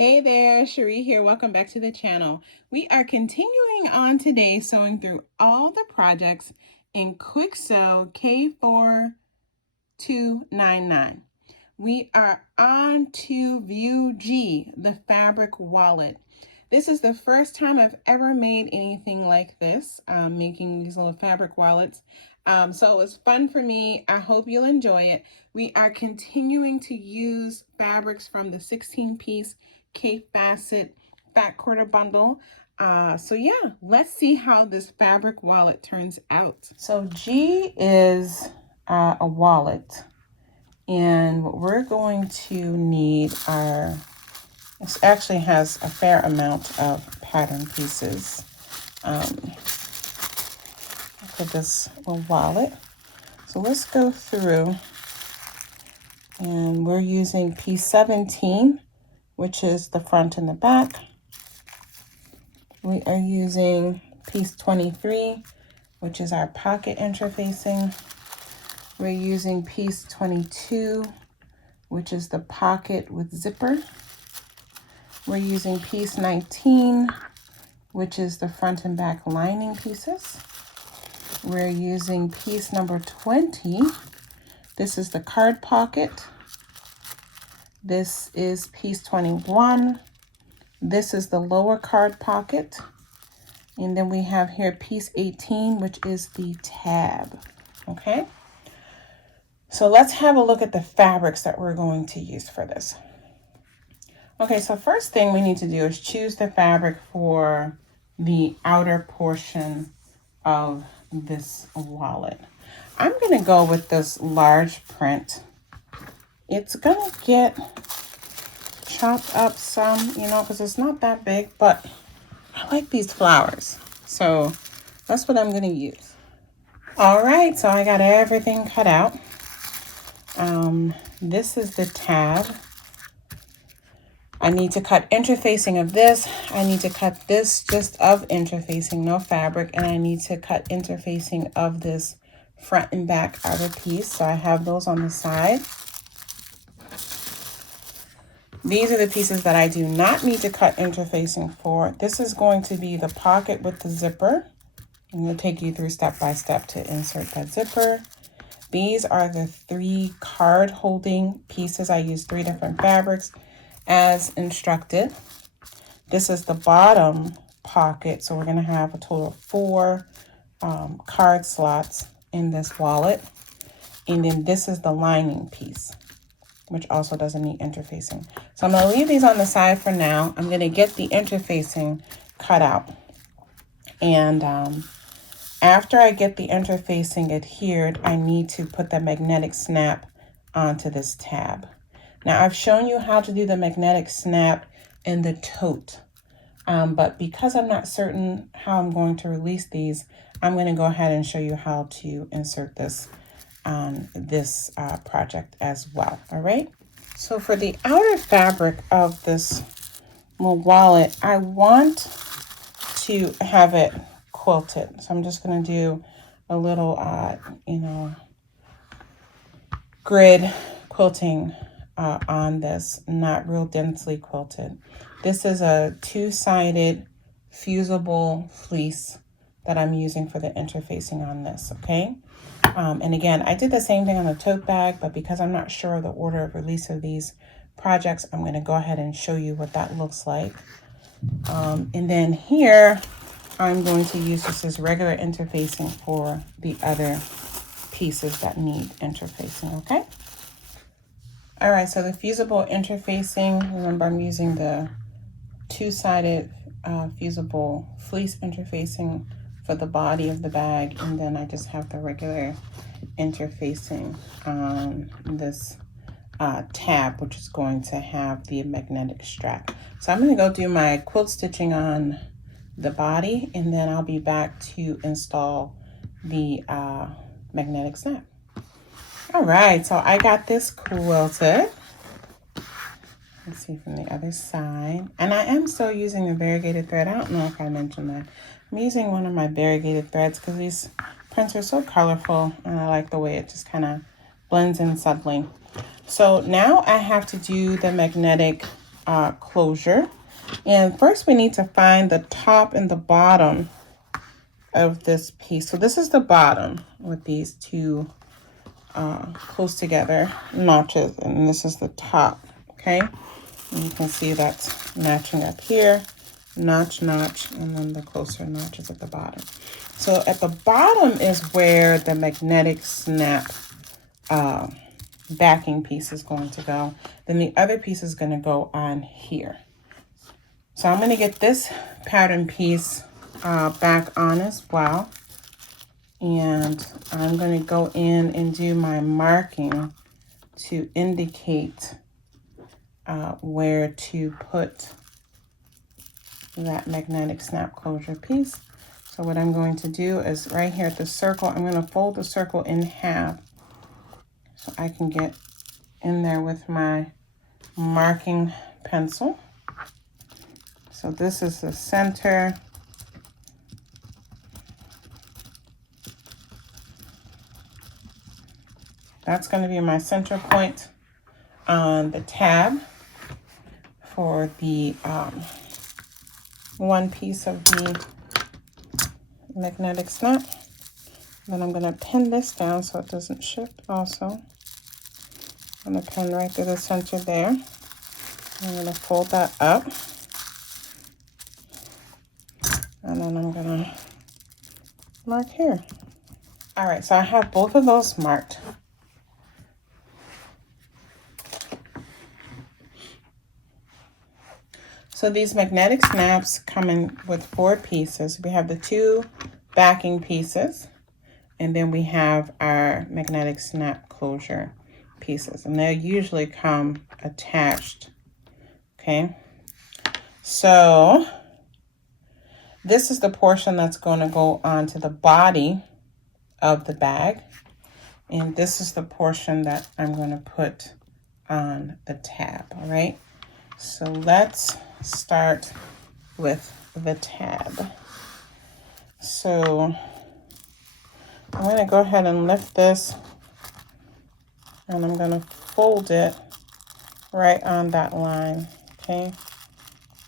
Hey there, Cherie here. Welcome back to the channel. We are continuing on today sewing through all the projects in Quick Sew K4299. We are on to View G, the fabric wallet. This is the first time I've ever made anything like this, making these little fabric wallets. So it was fun for me. I hope you'll enjoy it. We are continuing to use fabrics from the 16-piece K-Facet Fat Quarter Bundle. So yeah, let's see how this fabric wallet turns out. So G is a wallet. And what we're going to need are, this actually has a fair amount of pattern pieces for this little wallet. So let's go through, and we're using piece 17, which is the front and the back. We are using piece 23, which is our pocket interfacing. We're using piece 22, which is the pocket with zipper. We're using piece 19, which is the front and back lining pieces. We're using piece number 20. This is the card pocket. This is piece 21. This is the lower card pocket. And then we have here piece 18, which is the tab. Okay. So let's have a look at the fabrics that we're going to use for this. Okay, so first thing we need to do is choose the fabric for the outer portion of this wallet. I'm going to go with this large print. It's going to get chopped up some, because it's not that big, but I like these flowers. So that's what I'm going to use. All right, so I got everything cut out. This is the tab. I need to cut interfacing of this. I need to cut this just of interfacing, no fabric. And I need to cut interfacing of this front and back outer piece. So I have those on the side. These are the pieces that I do not need to cut interfacing for. This is going to be the pocket with the zipper. I'm going to take you through step by step to insert that zipper. These are the 3 card holding pieces. I use 3 different fabrics as instructed. This is the bottom pocket. So we're going to have a total of 4 card slots in this wallet. And then this is the lining piece, which also doesn't need interfacing. So I'm going to leave these on the side for now. I'm going to get the interfacing cut out. And after I get the interfacing adhered, I need to put the magnetic snap onto this tab. Now, I've shown you how to do the magnetic snap in the tote, but because I'm not certain how I'm going to release these, I'm going to go ahead and show you how to insert this on this project as well. All right. So for the outer fabric of this little wallet, I want to have it quilted. So I'm just going to do a little, grid quilting on this, not real densely quilted. This is a 2-sided fusible fleece that I'm using for the interfacing on this, okay? And again, I did the same thing on the tote bag, but because I'm not sure of the order of release of these projects, I'm going to go ahead and show you what that looks like. And then here, I'm going to use this as regular interfacing for the other pieces that need interfacing, okay? All right, so the fusible interfacing, remember I'm using the 2-sided fusible fleece interfacing for the body of the bag, and then I just have the regular interfacing on this tab, which is going to have the magnetic strap. So I'm going to go do my quilt stitching on the body, and then I'll be back to install the magnetic snap. All right, so I got this quilted. Let's see from the other side. And I am still using a variegated thread. I don't know if I mentioned that. I'm using one of my variegated threads because these prints are so colorful, and I like the way it just kind of blends in subtly. So now I have to do the magnetic closure. And first we need to find the top and the bottom of this piece. So this is the bottom with these two close together notches, and this is the top, okay? And you can see that's matching up here, notch, notch, and then the closer notches at the bottom. So at the bottom is where the magnetic snap backing piece is going to go. Then the other piece is going to go on here. So I'm going to get this pattern piece back on as well. And I'm going to go in and do my marking to indicate where to put that magnetic snap closure piece. So what I'm going to do is right here at the circle, I'm going to fold the circle in half so I can get in there with my marking pencil. So this is the center. That's going to be my center point on the tab for the one piece of the magnetic snap. Then I'm going to pin this down so it doesn't shift also. I'm going to pin right through the center there. I'm going to fold that up. And then I'm going to mark here. All right, so I have both of those marked. So these magnetic snaps come in with 4 pieces. We have the 2 backing pieces, and then we have our magnetic snap closure pieces, and they usually come attached, okay? So this is the portion that's going to go onto the body of the bag, and this is the portion that I'm going to put on the tab, all right? So let's start with the tab. So I'm going to go ahead and lift this, and I'm going to fold it right on that line, okay?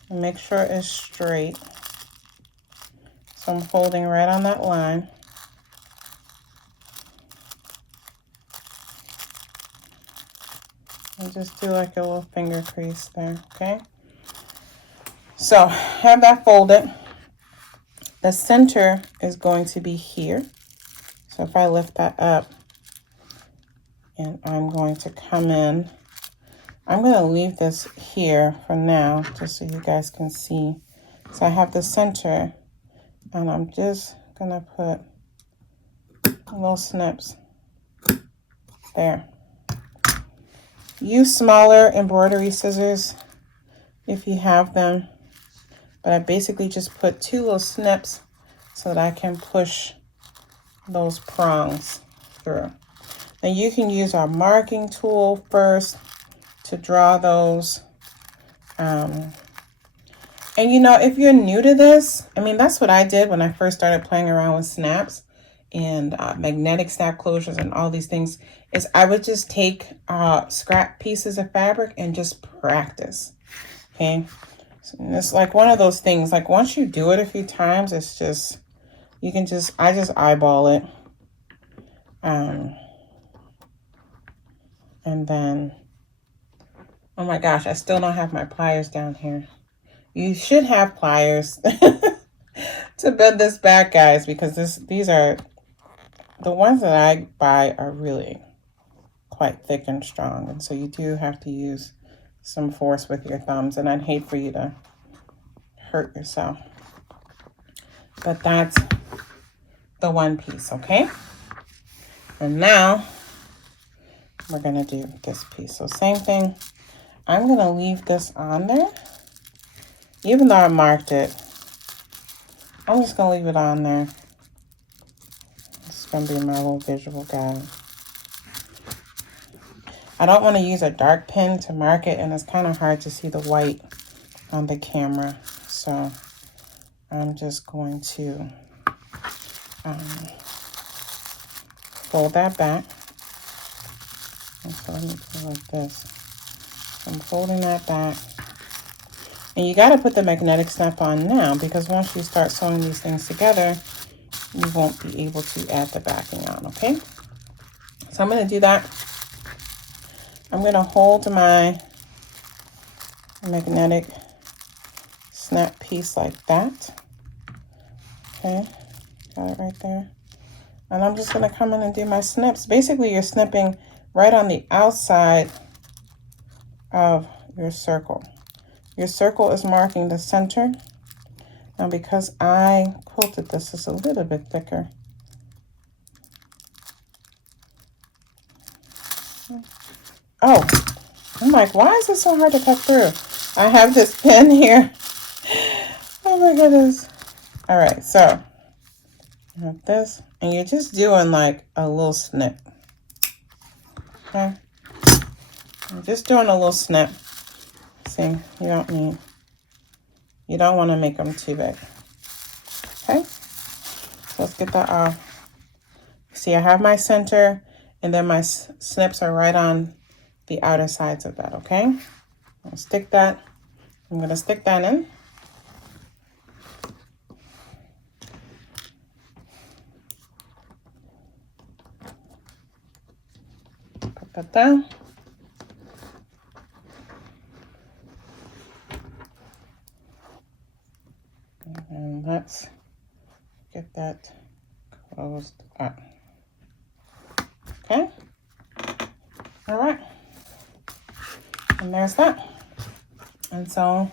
And make sure it's straight. So I'm folding right on that line. And just do like a little finger crease there, okay? So have that folded. The center is going to be here. So if I lift that up and I'm going to come in, I'm going to leave this here for now just so you guys can see. So I have the center, and I'm just going to put little snips there. Use smaller embroidery scissors if you have them, but I basically just put 2 little snips so that I can push those prongs through. Now you can use our marking tool first to draw those. And you know, if you're new to this, I mean, that's what I did when I first started playing around with snaps and magnetic snap closures and all these things, is I would just take scrap pieces of fabric and just practice, okay? So it's like one of those things, like once you do it a few times, it's just, you can just, I just eyeball it. And then, oh my gosh, I still don't have my pliers down here. You should have pliers to bend this back, guys, because these are, the ones that I buy are really quite thick and strong. And so you do have to use some force with your thumbs, and I'd hate for you to hurt yourself. But that's the one piece, okay? And now we're gonna do this piece. So same thing, I'm gonna leave this on there. Even though I marked it, I'm just gonna leave it on there. It's gonna be my little visual guide. I don't want to use a dark pen to mark it, and it's kind of hard to see the white on the camera. So I'm just going to fold that back. And so let me do it like this. I'm folding that back, And you got to put the magnetic snap on now, because once you start sewing these things together, you won't be able to add the backing on, okay? So I'm going to do that. I'm going to hold my magnetic snap piece like that. Okay, got it right there. And I'm just going to come in and do my snips. Basically, you're snipping right on the outside of your circle. Your circle is marking the center. Now, because I quilted this, it's a little bit thicker. Oh, I'm like, why is it so hard to cut through? I have this pen here. Oh my goodness. All right, so you have this, and you're just doing like a little snip. Okay, I'm just doing a little snip. See, you don't want to make them too big. Okay, so let's get that off. See, I have my center, and then my snips are right on the outer sides of that. Okay, I'll stick that. I'm going to stick that in. Put that down. And let's get that closed up. Okay. All right. And there's that. And so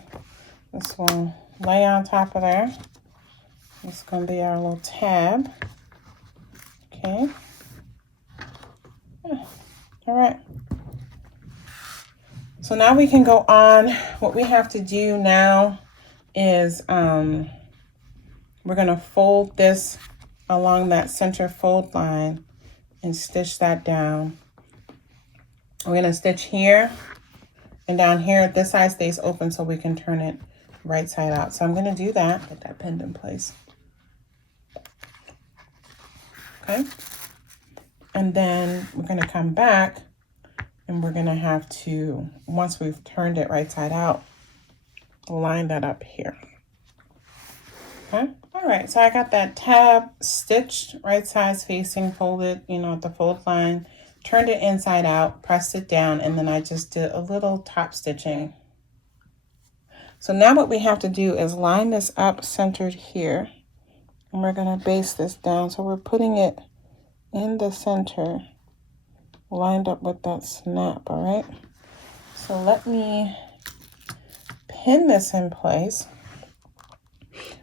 this will lay on top of there. It's going to be our little tab. Okay. Yeah. All right. So now we can go on. What we have to do now is we're going to fold this along that center fold line and stitch that down. We're going to stitch here and down here. This side stays open so we can turn it right side out. So I'm going to do that. Get that pinned in place. Okay. And then we're going to come back and we're going to have to, once we've turned it right side out, line that up here. Okay. All right. So I got that tab stitched right sides facing, folded, at the fold line, turned it inside out, pressed it down, and then I just did a little top stitching. So now what we have to do is line this up centered here, and we're going to base this down. So we're putting it in the center, lined up with that snap. All right. So let me pin this in place.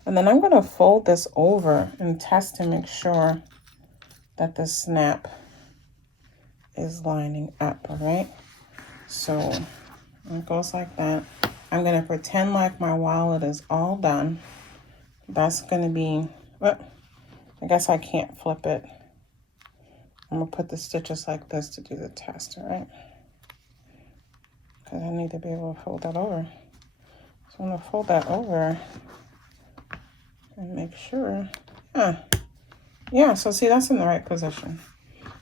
And then I'm going to fold this over and test to make sure that the snap is lining up, all right? So it goes like that. I'm going to pretend like my wallet is all done. That's going to be, well, I guess I can't flip it. I'm going to put the stitches like this to do the test, all right? Because I need to be able to fold that over. So I'm going to fold that over and make sure, yeah, so see, that's in the right position.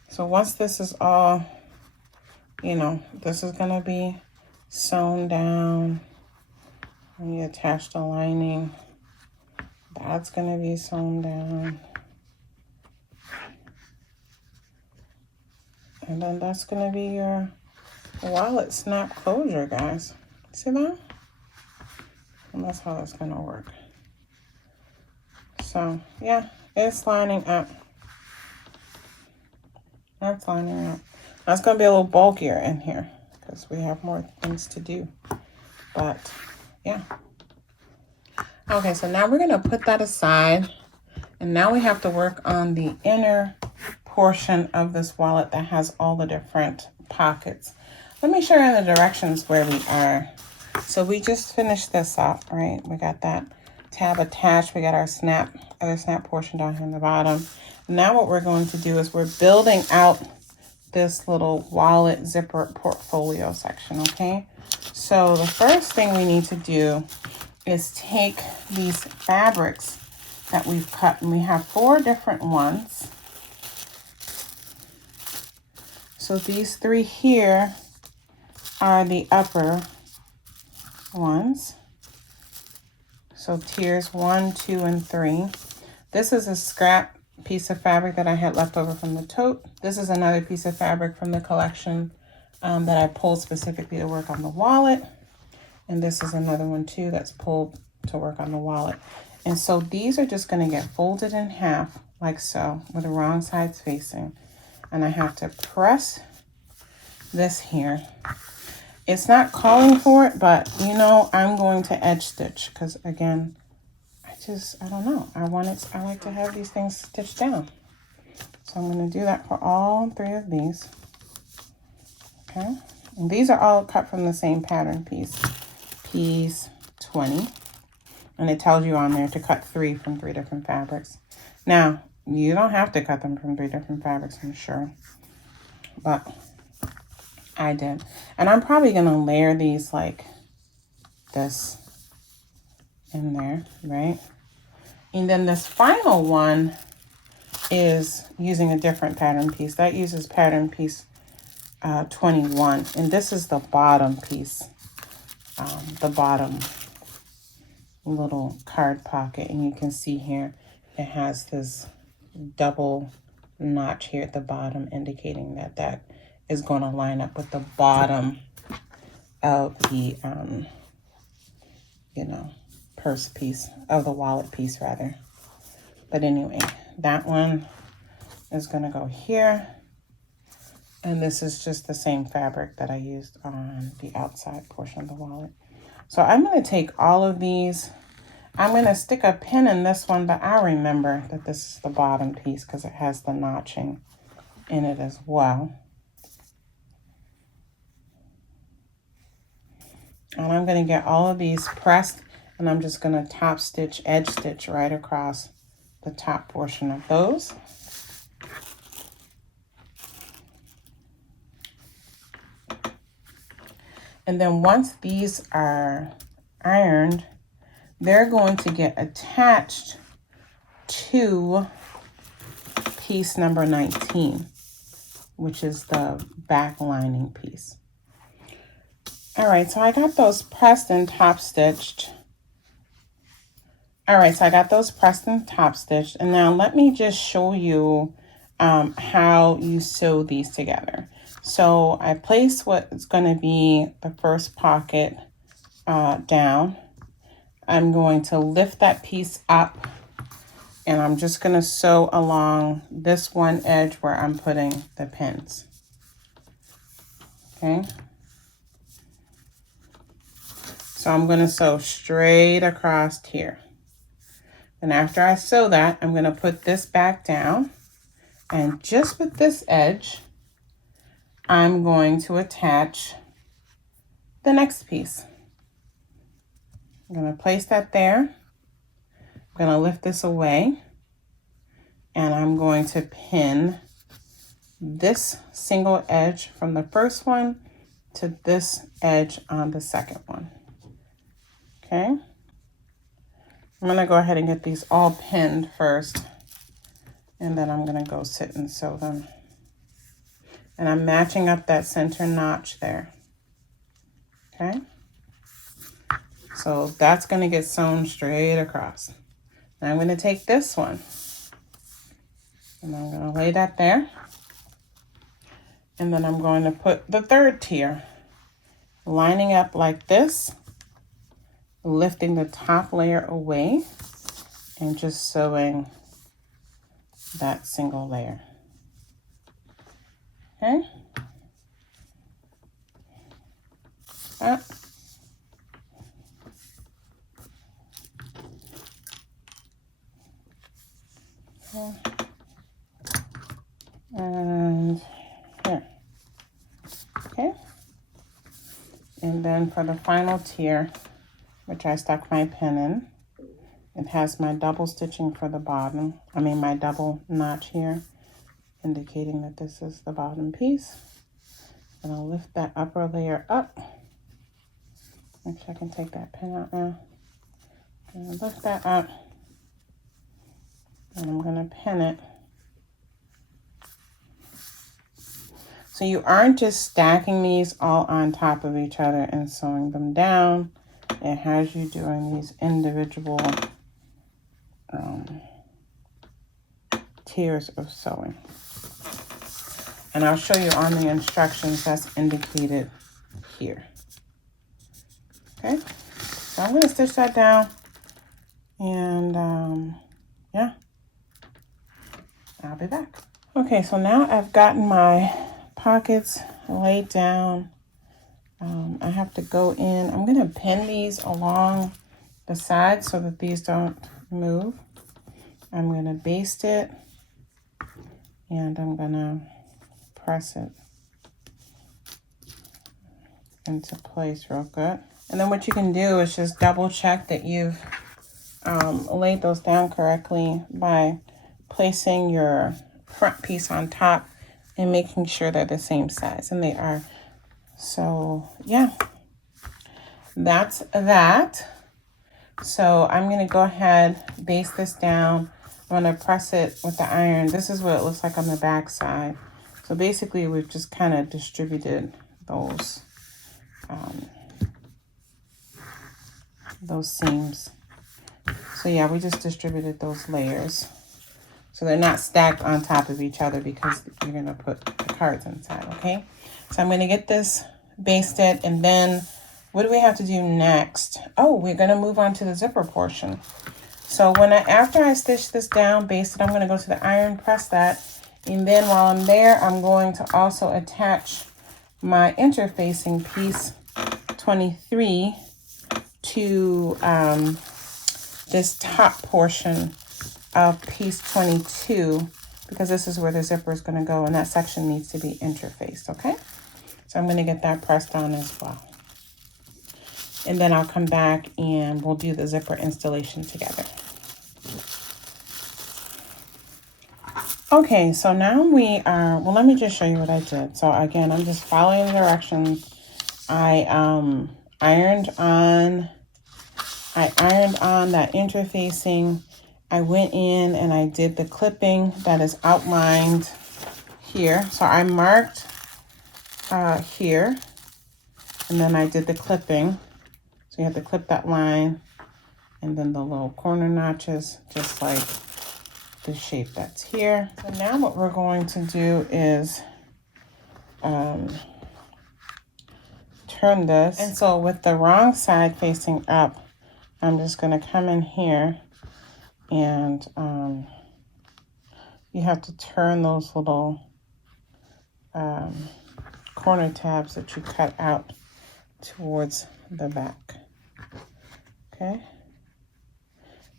So once this is all, this is going to be sewn down, and you attach the lining, that's going to be sewn down, and then that's going to be your wallet snap closure, guys. See that? And that's how that's going to work. So yeah, it's lining up. That's lining up. That's going to be a little bulkier in here because we have more things to do. But yeah. Okay, so now we're going to put that aside. And now we have to work on the inner portion of this wallet that has all the different pockets. Let me show you the directions where we are. So we just finished this up, right? We got that tab attached. We got our other snap portion down here in the bottom. Now what we're going to do is we're building out this little wallet zipper portfolio section, okay? So the first thing we need to do is take these fabrics that we've cut, and we have 4 different ones. So these 3 here are the upper ones. So tiers 1, 2, and 3. This is a scrap piece of fabric that I had left over from the tote. This is another piece of fabric from the collection that I pulled specifically to work on the wallet. And this is another one too that's pulled to work on the wallet. And so these are just going to get folded in half like so with the wrong sides facing. And I have to press this here. It's not calling for it, but you know, I'm going to edge stitch because again, I don't know. I like to have these things stitched down. So I'm going to do that for all 3 of these. Okay. And these are all cut from the same pattern piece. Piece 20. And it tells you on there to cut 3 from 3 different fabrics. Now, you don't have to cut them from 3 different fabrics, I'm sure. But I did. And I'm probably going to layer these like this in there, right? And then this final one is using a different pattern piece. That uses pattern piece 21. And this is the bottom piece. The bottom little card pocket. And you can see here, it has this double notch here at the bottom, indicating that that is going to line up with the bottom of the, you know, purse piece, of the wallet piece rather. But anyway, that one is going to go here. And this is just the same fabric that I used on the outside portion of the wallet. So I'm going to take all of these. I'm going to stick a pin in this one, but I'll remember that this is the bottom piece because it has the notching in it as well. And I'm going to get all of these pressed, and I'm just going to top stitch, edge stitch right across the top portion of those. And then once these are ironed, they're going to get attached to piece number 19, which is the back lining piece. All right, so I got those pressed and top stitched. All right, so I got those pressed and top stitched. And now let me just show you how you sew these together. So I place what's going to be the first pocket down. I'm going to lift that piece up, and I'm just going to sew along this one edge where I'm putting the pins. Okay. So I'm going to sew straight across here. And after I sew that, I'm going to put this back down, and just with this edge, I'm going to attach the next piece. I'm going to place that there. I'm going to lift this away, and I'm going to pin this single edge from the first one to this edge on the second one. Okay. I'm going to go ahead and get these all pinned first, and then I'm going to go sit and sew them. And I'm matching up that center notch there. Okay. So that's going to get sewn straight across. Now I'm going to take this one, and I'm going to lay that there. And then I'm going to put the third tier, lining up like this, lifting the top layer away, and just sewing that single layer. Okay. That. Okay. And here. Okay. And then for the final tier, which I stuck my pin in, it has my double stitching for the bottom. My double notch here, indicating that this is the bottom piece. And I'll lift that upper layer up. Actually, I can take that pin out now. I'm gonna lift that up, and I'm gonna pin it. So you aren't just stacking these all on top of each other and sewing them down. it has you doing these individual tiers of sewing. And I'll show you on the instructions that's indicated here. Okay, so I'm going to stitch that down, and yeah, I'll be back. Okay, so now I've gotten my pockets laid down. I have to go in. I'm going to pin these along the sides so that these don't move. I'm going to baste it, and I'm going to press it into place real good. And then what you can do is just double check that you've laid those down correctly by placing your front piece on top and making sure they're the same size, and they are. So yeah, that's that. So I'm going to go ahead, baste this down. I'm going to press it with the iron. This is what it looks like on the back side. So basically we've just kind of distributed those seams. So yeah, we just distributed those layers. So they're not stacked on top of each other because you're going to put the cards inside, okay? So I'm going to get this basted, and then what do we have to do next? Oh, we're going to move on to the zipper portion. So after I stitch this down, baste it, I'm going to go to the iron, press that, and then while I'm there, I'm going to also attach my interfacing piece 23 to this top portion of piece 22, because this is where the zipper is going to go, and that section needs to be interfaced, okay? So I'm going to get that pressed on as well. And then I'll come back and we'll do the zipper installation together. Okay, so now we are, well, let me just show you what I did. So again, I'm just following the directions. I ironed on that interfacing. I went in and I did the clipping that is outlined here. So I marked here, and then I did the clipping. So you have to clip that line, and then the little corner notches, just like the shape that's here. So now what we're going to do is turn this. And so with the wrong side facing up, I'm just going to come in here, and you have to turn those little corner tabs that you cut out towards the back. Okay,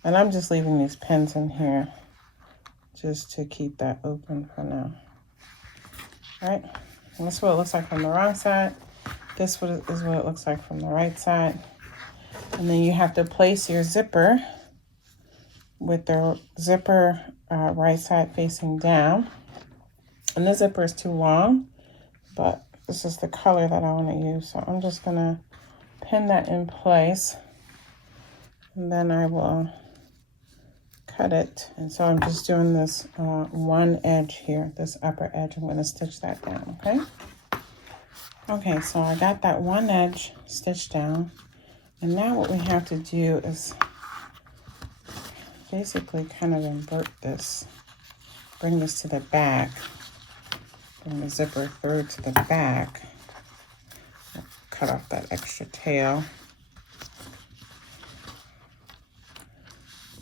and I'm just leaving these pins in here just to keep that open for now. All right, and this is what it looks like from the wrong side. This is what it looks like from the right side. And then you have to place your zipper with the zipper right side facing down. And the zipper is too long, but this is the color that I want to use. So I'm just going to pin that in place, and then I will cut it. And so I'm just doing this one edge here, this upper edge. I'm going to stitch that down, okay? Okay, so I got that one edge stitched down. And now what we have to do is basically kind of invert this, bring this to the back, bring the zipper through to the back, cut off that extra tail.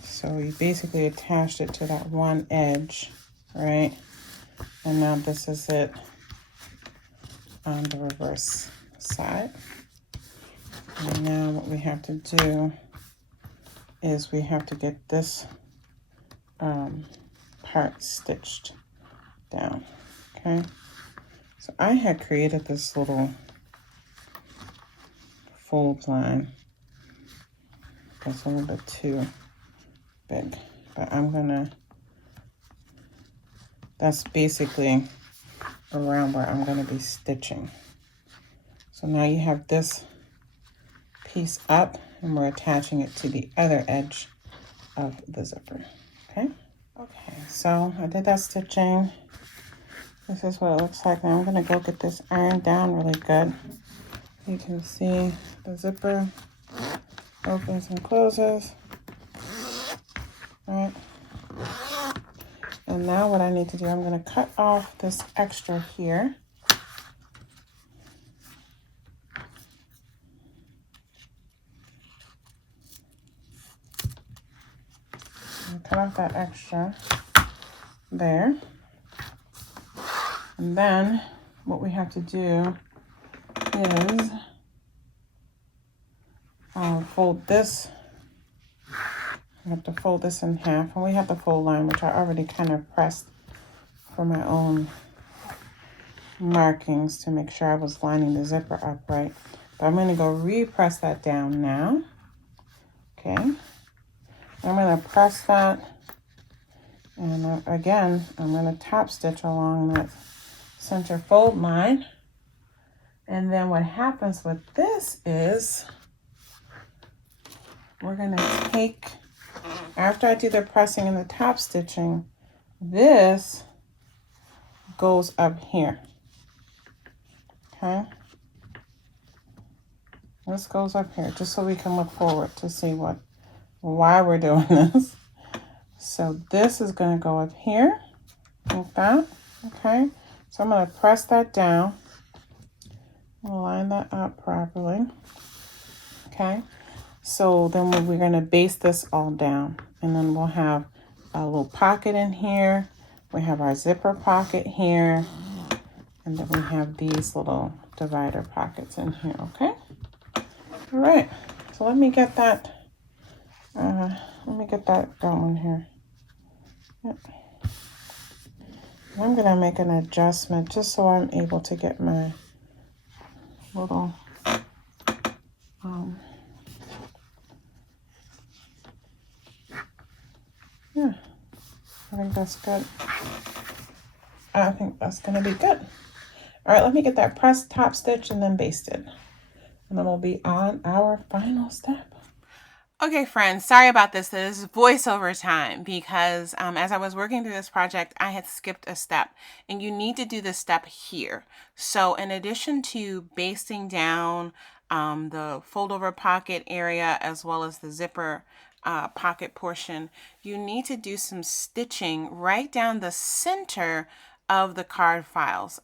So you basically attached it to that one edge, right? And now this is it on the reverse side. And now what we have to do is we have to get this part stitched down, okay? So I had created this little fold line. That's a little bit too big, but I'm gonna, that's basically around where I'm gonna be stitching. So now you have this piece up, and we're attaching it to the other edge of the zipper, okay? Okay, so I did that stitching. This is what it looks like. Now I'm gonna go get this ironed down really good. You can see the zipper Opens and closes. All right. And now what I need to do, I'm going to cut off this extra here. Cut off that extra there. And then what we have to do is fold this. We have to fold this in half, and we have the fold line, which I already kind of pressed for my own markings to make sure I was lining the zipper up right. But I'm going to go repress that down now. Okay. I'm going to press that, and again, I'm going to top stitch along that center fold line. And then what happens with this is we're going to take, after I do the pressing and the top stitching, this goes up here. Okay. This goes up here just so we can look forward to see why we're doing this. So this is going to go up here like that. Okay. So I'm going to press that down. Line that up properly. Okay. So then we're going to base this all down, and then we'll have a little pocket in here. We have our zipper pocket here, and then we have these little divider pockets in here. Okay. All right. So let me get that going here. Yep. I'm going to make an adjustment just so I'm able to get my little yeah, I think that's good. I think that's going to be good. All right, let me get that pressed top stitch and then basted. And then we'll be on our final step. Okay, friends, sorry about this. This is voiceover time because as I was working through this project, I had skipped a step, and you need to do this step here. So in addition to basting down the fold over pocket area as well as the zipper pocket portion, you need to do some stitching right down the center of the card files.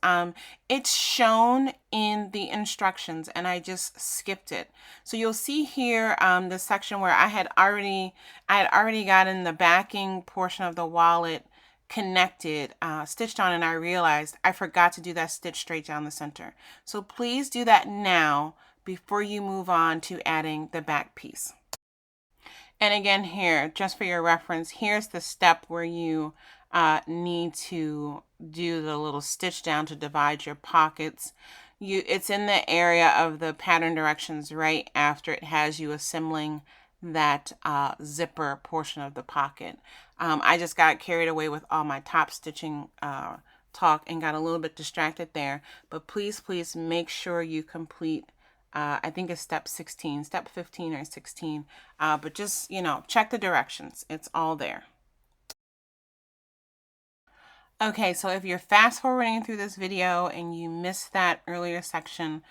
It's shown in the instructions and I just skipped it. So you'll see here the section where I had already gotten the backing portion of the wallet connected, stitched on, and I realized I forgot to do that stitch straight down the center. So please do that now before you move on to adding the back piece. And again here, just for your reference, here's the step where you need to do the little stitch down to divide your pockets. It's in the area of the pattern directions right after it has you assembling that zipper portion of the pocket. I just got carried away with all my top stitching talk and got a little bit distracted there. But please make sure you complete I think it's step 16, step 15 or 16, but just, check the directions. It's all there. Okay, so if you're fast forwarding through this video and you missed that earlier section,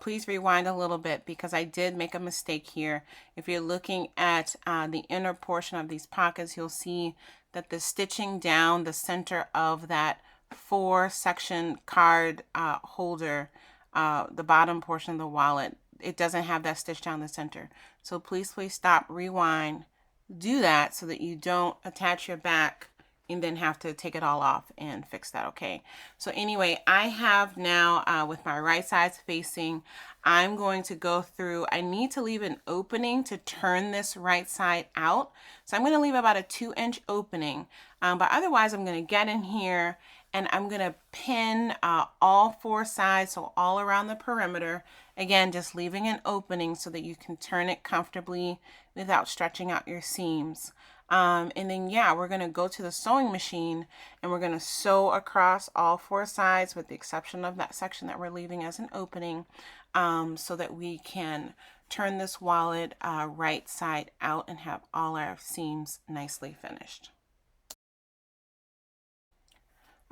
please rewind a little bit because I did make a mistake here. If you're looking at the inner portion of these pockets, you'll see that the stitching down the center of that 4-section card holder, the bottom portion of the wallet, it doesn't have that stitch down the center. So please stop, rewind, do that so that you don't attach your back and then have to take it all off and fix that. Okay. So anyway, I have now with my right sides facing, I'm going to go through, I need to leave an opening to turn this right side out. So I'm going to leave about a 2-inch opening, but otherwise I'm going to get in here and I'm going to pin all 4 sides, so all around the perimeter. Again, just leaving an opening so that you can turn it comfortably without stretching out your seams. And then, yeah, we're going to go to the sewing machine and we're going to sew across all 4 sides with the exception of that section that we're leaving as an opening, so that we can turn this wallet right side out and have all our seams nicely finished.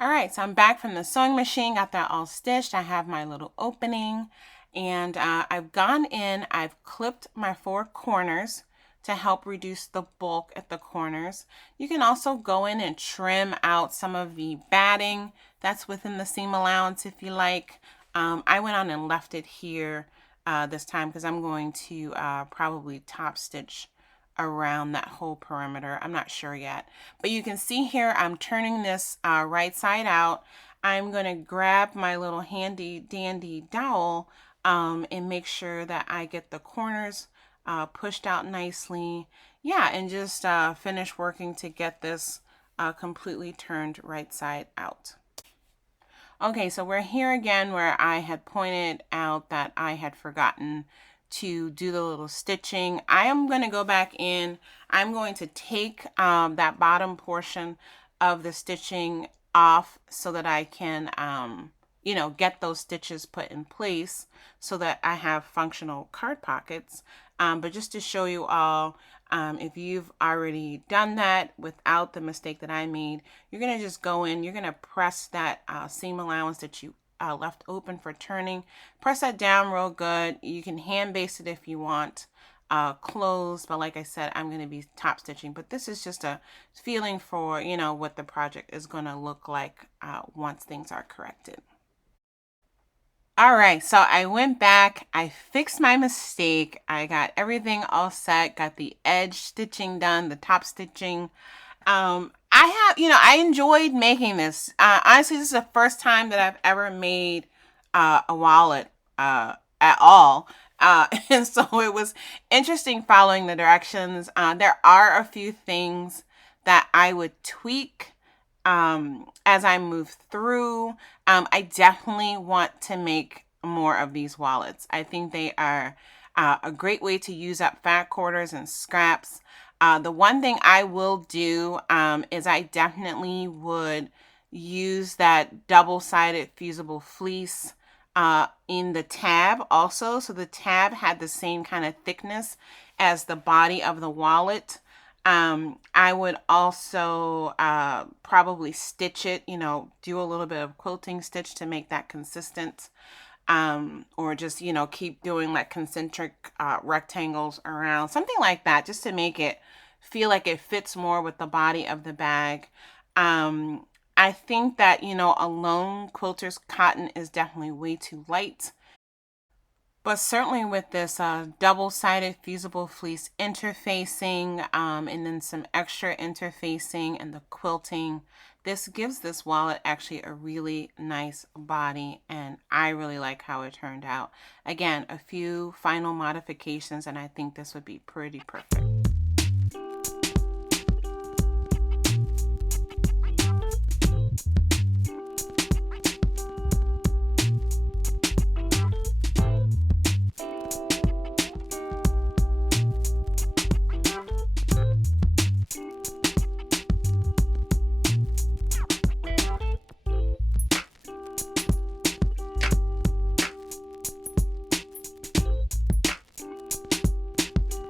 All right, so I'm back from the sewing machine, got that all stitched. I have my little opening, And I've gone in, I've clipped my 4 corners to help reduce the bulk at the corners. You can also go in and trim out some of the batting that's within the seam allowance if you like. I went on and left it here this time because I'm going to probably top stitch around that whole perimeter. I'm not sure yet. But you can see here I'm turning this right side out. I'm going to grab my little handy dandy dowel and make sure that I get the corners pushed out nicely. Yeah, and just finish working to get this completely turned right side out. Okay, so we're here again where I had pointed out that I had forgotten to do the little stitching. I am going to go back in. I'm going to take that bottom portion of the stitching off so that I can, you know, get those stitches put in place so that I have functional card pockets. But just to show you all, if you've already done that without the mistake that I made, you're going to just go in, you're going to press that seam allowance that you left open for turning. Press that down real good. You can hand baste it if you want closed, but like I said, I'm going to be top stitching. But this is just a feeling for, you know, what the project is going to look like once things are corrected. All right, so I went back, I fixed my mistake, I got everything all set, got the edge stitching done, the top stitching. I have, you know, I enjoyed making this. Honestly, this is the first time that I've ever made a wallet at all. And so it was interesting following the directions. There are a few things that I would tweak as I move through. I definitely want to make more of these wallets. I think they are a great way to use up fat quarters and scraps. The one thing I will do is I definitely would use that double-sided fusible fleece in the tab also. So the tab had the same kind of thickness as the body of the wallet. I would also probably stitch it, you know, do a little bit of quilting stitch to make that consistent. Or just, you know, keep doing like concentric rectangles around, something like that, just to make it feel like it fits more with the body of the bag. I think that, you know, alone Quilter's cotton is definitely way too light. But certainly with this double-sided fusible fleece interfacing and then some extra interfacing and the quilting, this gives this wallet actually a really nice body, and I really like how it turned out. Again, a few final modifications and I think this would be pretty perfect.